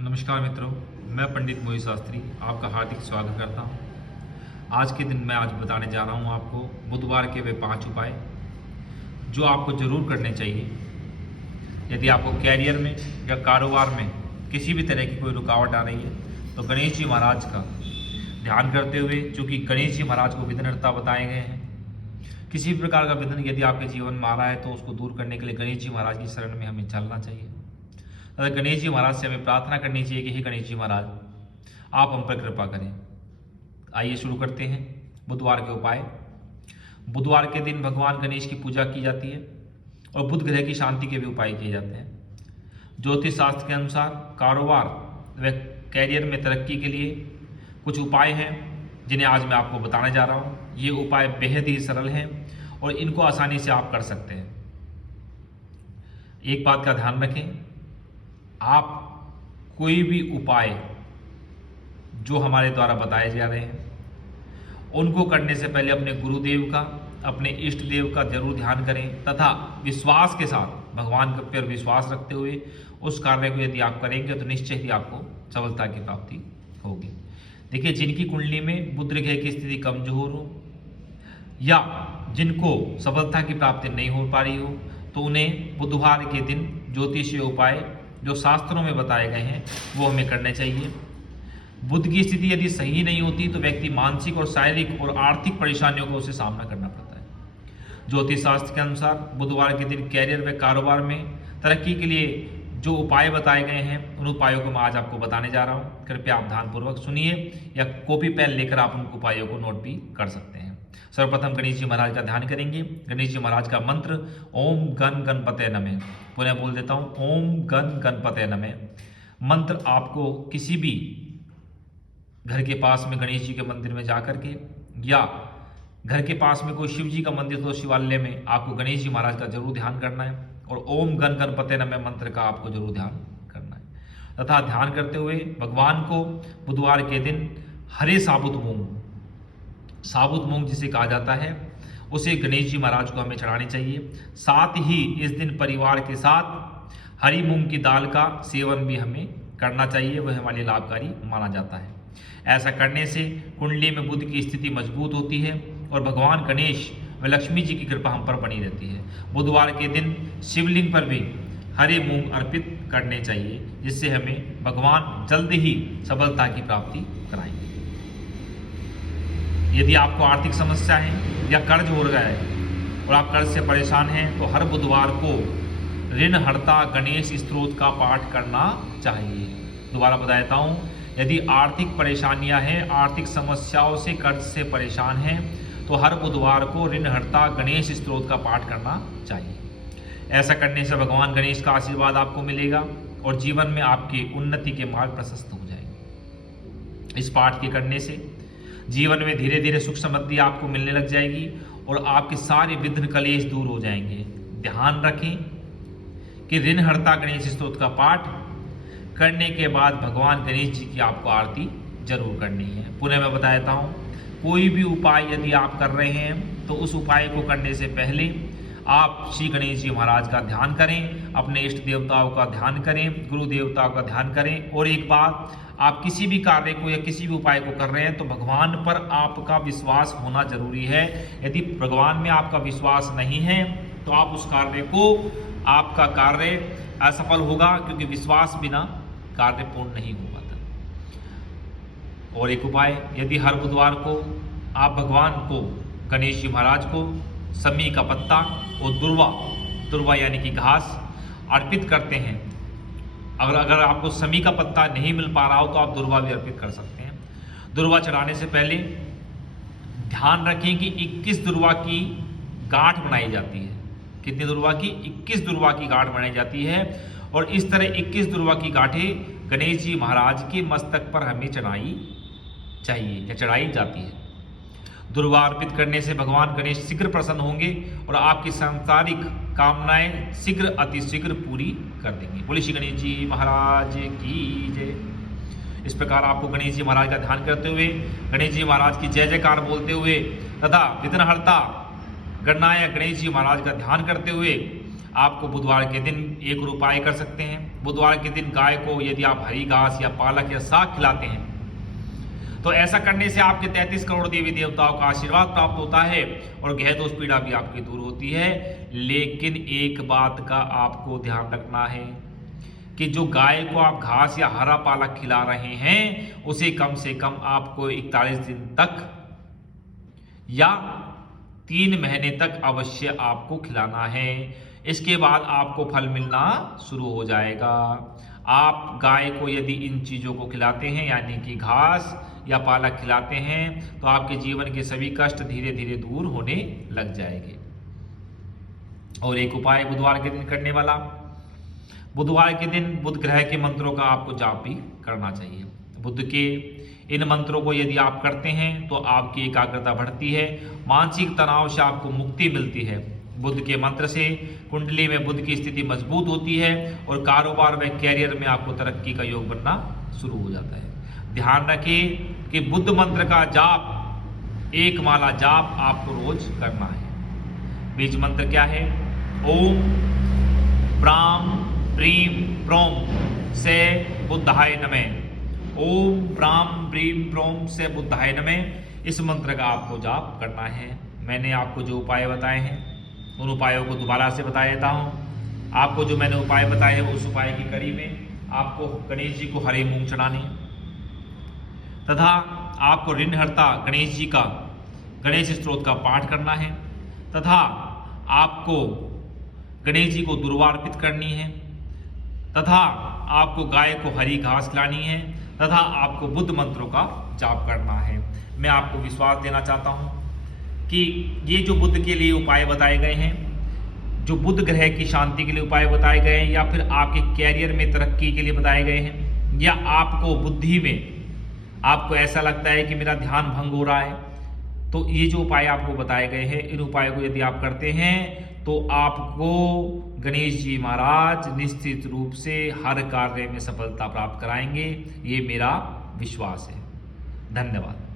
नमस्कार मित्रों, मैं पंडित मोहित शास्त्री आपका हार्दिक स्वागत करता हूं। आज के दिन मैं आज बताने जा रहा हूं आपको बुधवार के वे 5 उपाय जो आपको ज़रूर करने चाहिए यदि आपको कैरियर में या कारोबार में किसी भी तरह की कोई रुकावट आ रही है। तो गणेश जी महाराज का ध्यान करते हुए, चूँकि गणेश जी महाराज को विघ्नहर्ता बताए गए हैं, किसी भी प्रकार का विघ्न यदि आपके जीवन में आ रहा है तो उसको दूर करने के लिए गणेश जी महाराज की शरण में हमें चलना चाहिए। अगर गणेश जी महाराज से हमें प्रार्थना करनी चाहिए कि हे गणेश जी महाराज, आप हम पर कृपा करें। आइए शुरू करते हैं बुधवार के उपाय। बुधवार के दिन भगवान गणेश की पूजा की जाती है और बुध ग्रह की शांति के भी उपाय किए जाते हैं। ज्योतिष शास्त्र के अनुसार कारोबार व कैरियर में तरक्की के लिए कुछ उपाय हैं जिन्हें आज मैं आपको बताने जा रहा हूँ। ये उपाय बेहद ही सरल हैं और इनको आसानी से आप कर सकते हैं। एक बात का ध्यान रखें, आप कोई भी उपाय जो हमारे द्वारा बताए जा रहे हैं उनको करने से पहले अपने गुरुदेव का, अपने इष्ट देव का जरूर ध्यान करें तथा विश्वास के साथ, भगवान के पर विश्वास रखते हुए उस कार्य को यदि आप करेंगे तो निश्चय ही आपको सफलता की प्राप्ति होगी। देखिए, जिनकी कुंडली में बुध ग्रह की स्थिति कमजोर हो या जिनको सफलता की प्राप्ति नहीं हो पा रही हो तो उन्हें बुधवार के दिन ज्योतिषीय उपाय जो शास्त्रों में बताए गए हैं वो हमें करने चाहिए। बुध की स्थिति यदि सही नहीं होती तो व्यक्ति मानसिक और शारीरिक और आर्थिक परेशानियों को उसे सामना करना पड़ता है। ज्योतिष शास्त्र के अनुसार बुधवार के दिन कैरियर व कारोबार में तरक्की के लिए जो उपाय बताए गए हैं उन उपायों को मैं आज आपको बताने जा रहा हूँ। कृपया आप ध्यानपूर्वक सुनिए या कॉपी पेन लेकर आप उन उपायों को नोट भी कर सकते हैं। सर्वप्रथम गणेश जी महाराज का ध्यान करेंगे। गणेश जी महाराज का मंत्र ओम गण गणपते नमः। पुनः बोल देता हूँ, ओम गण गणपते नमः। मंत्र आपको किसी भी घर के पास में गणेश जी के मंदिर में जाकर के या घर के पास में कोई शिव जी का मंदिर तो शिवालय में आपको गणेश जी महाराज का जरूर ध्यान करना है और ओम गण गणपते नमः मंत्र का आपको जरूर ध्यान करना है तथा ध्यान करते हुए भगवान को बुधवार के दिन हरे साबुत मूंग जिसे कहा जाता है उसे गणेश जी महाराज को हमें चढ़ानी चाहिए। साथ ही इस दिन परिवार के साथ हरी मूंग की दाल का सेवन भी हमें करना चाहिए, वह हमारे लिए लाभकारी माना जाता है। ऐसा करने से कुंडली में बुध की स्थिति मजबूत होती है और भगवान गणेश व लक्ष्मी जी की कृपा हम पर बनी रहती है। बुधवार के दिन शिवलिंग पर भी हरे मूंग अर्पित करने चाहिए जिससे हमें भगवान जल्द ही सफलता की प्राप्ति कराएंगे। यदि आपको आर्थिक समस्या है या कर्ज हो गया है और आप कर्ज से परेशान हैं तो हर बुधवार को ऋणहर्ता गणेश स्तोत्र का पाठ करना चाहिए। दोबारा बताता हूँ, यदि आर्थिक परेशानियां हैं, आर्थिक समस्याओं से, कर्ज से परेशान हैं तो हर बुधवार को ऋणहर्ता गणेश स्तोत्र का पाठ करना चाहिए। ऐसा करने से भगवान गणेश का आशीर्वाद आपको मिलेगा और जीवन में आपकी उन्नति के मार्ग प्रशस्त हो जाएंगे। इस पाठ के करने से जीवन में धीरे धीरे सुख समृद्धि आपको मिलने लग जाएगी और आपके सारे विघ्न कलेश दूर हो जाएंगे। ध्यान रखें कि ऋणहर्ता गणेश स्तोत्र का पाठ करने के बाद भगवान गणेश जी की आपको आरती जरूर करनी है। पुनः मैं बताता हूँ, कोई भी उपाय यदि आप कर रहे हैं तो उस उपाय को करने से पहले आप श्री गणेश जी महाराज का ध्यान करें, अपने इष्ट देवताओं का ध्यान करें, गुरु देवताओं का ध्यान करें। और एक बात, आप किसी भी कार्य को या किसी भी उपाय को कर रहे हैं तो भगवान पर आपका विश्वास होना जरूरी है। यदि भगवान में आपका विश्वास नहीं है तो आप उस कार्य को, आपका कार्य असफल होगा, क्योंकि विश्वास बिना कार्य पूर्ण नहीं हो पाता। और एक उपाय, यदि हर बुधवार को आप भगवान को, गणेश जी महाराज को समी का पत्ता और दुर्वा यानी कि घास अर्पित करते हैं। अगर आपको समी का पत्ता नहीं मिल पा रहा हो तो आप दुर्वा भी अर्पित कर सकते हैं। दुर्वा चढ़ाने से पहले ध्यान रखें कि 21 दुर्वा की गांठ बनाई जाती है। कितनी दुर्वा की? 21 दुर्वा की गांठ बनाई जाती है और इस तरह 21 दुर्वा की गांठें गणेश जी महाराज के मस्तक पर हमें चढ़ाई चाहिए या चढ़ाई जाती है। दुर्वा अर्पित करने से भगवान गणेश शीघ्र प्रसन्न होंगे और आपकी सांसारिक कामनाएं शीघ्र अतिशीघ्र पूरी कर देंगे। बोले श्री गणेश जी महाराज की जय। इस प्रकार आपको गणेश जी महाराज का ध्यान करते हुए, गणेश जी महाराज की जय जयकार बोलते हुए तथा विघ्नहर्ता गणनायक गणेश जी महाराज का ध्यान करते हुए आपको बुधवार के दिन एक और उपाय कर सकते हैं। बुधवार के दिन गाय को यदि आप हरी घास या पालक या साग खिलाते हैं तो ऐसा करने से आपके 33 करोड़ देवी देवताओं का आशीर्वाद प्राप्त होता है और ग्रह दोष पीड़ा भी आपकी दूर होती है। लेकिन एक बात का आपको ध्यान रखना है कि जो गाय को आप घास या हरा पालक खिला रहे हैं उसे कम से कम आपको 41 दिन तक या 3 महीने तक अवश्य आपको खिलाना है। इसके बाद आपको फल मिलना शुरू हो जाएगा। आप गाय को यदि इन चीज़ों को खिलाते हैं यानी कि घास या पालक खिलाते हैं तो आपके जीवन के सभी कष्ट धीरे धीरे दूर होने लग जाएंगे। और एक उपाय बुधवार के दिन करने वाला, बुधवार के दिन बुध ग्रह के मंत्रों का आपको जाप भी करना चाहिए। बुध के इन मंत्रों को यदि आप करते हैं तो आपकी एकाग्रता बढ़ती है, मानसिक तनाव से आपको मुक्ति मिलती है। बुध के मंत्र से कुंडली में बुध की स्थिति मजबूत होती है और कारोबार व कैरियर में आपको तरक्की का योग बनना शुरू हो जाता है। ध्यान रखें कि बुध मंत्र का जाप, एक माला जाप आपको रोज करना है। बीज मंत्र क्या है? ओम प्राम प्रीम प्रोम से बुद्धाय नमः। ओम प्राम प्रीम प्रोम से बुद्धाय नमः। इस मंत्र का आपको जाप करना है। मैंने आपको जो उपाय बताए हैं उन उपायों को दोबारा से बता देता हूँ। आपको जो मैंने उपाय बताए हैं उस उपाय की कड़ी में आपको गणेश जी को हरे मूंग चढ़ाने तथा आपको ऋणहर्ता गणेश जी का गणेश स्तोत्र का पाठ करना है तथा आपको गणेश जी को दुर्वा अर्पित करनी है तथा आपको गाय को हरी घास खिलानी है तथा आपको बुध मंत्रों का जाप करना है। मैं आपको विश्वास देना चाहता हूँ कि ये जो बुध के लिए उपाय बताए गए हैं, जो बुध ग्रह की शांति के लिए उपाय बताए गए हैं या फिर आपके कैरियर में तरक्की के लिए बताए गए हैं या आपको बुद्धि में आपको ऐसा लगता है कि मेरा ध्यान भंग हो रहा है, तो ये जो उपाय आपको बताए गए हैं इन उपायों को यदि आप करते हैं तो आपको गणेश जी महाराज निश्चित रूप से हर कार्य में सफलता प्राप्त कराएंगे। ये मेरा विश्वास है। धन्यवाद।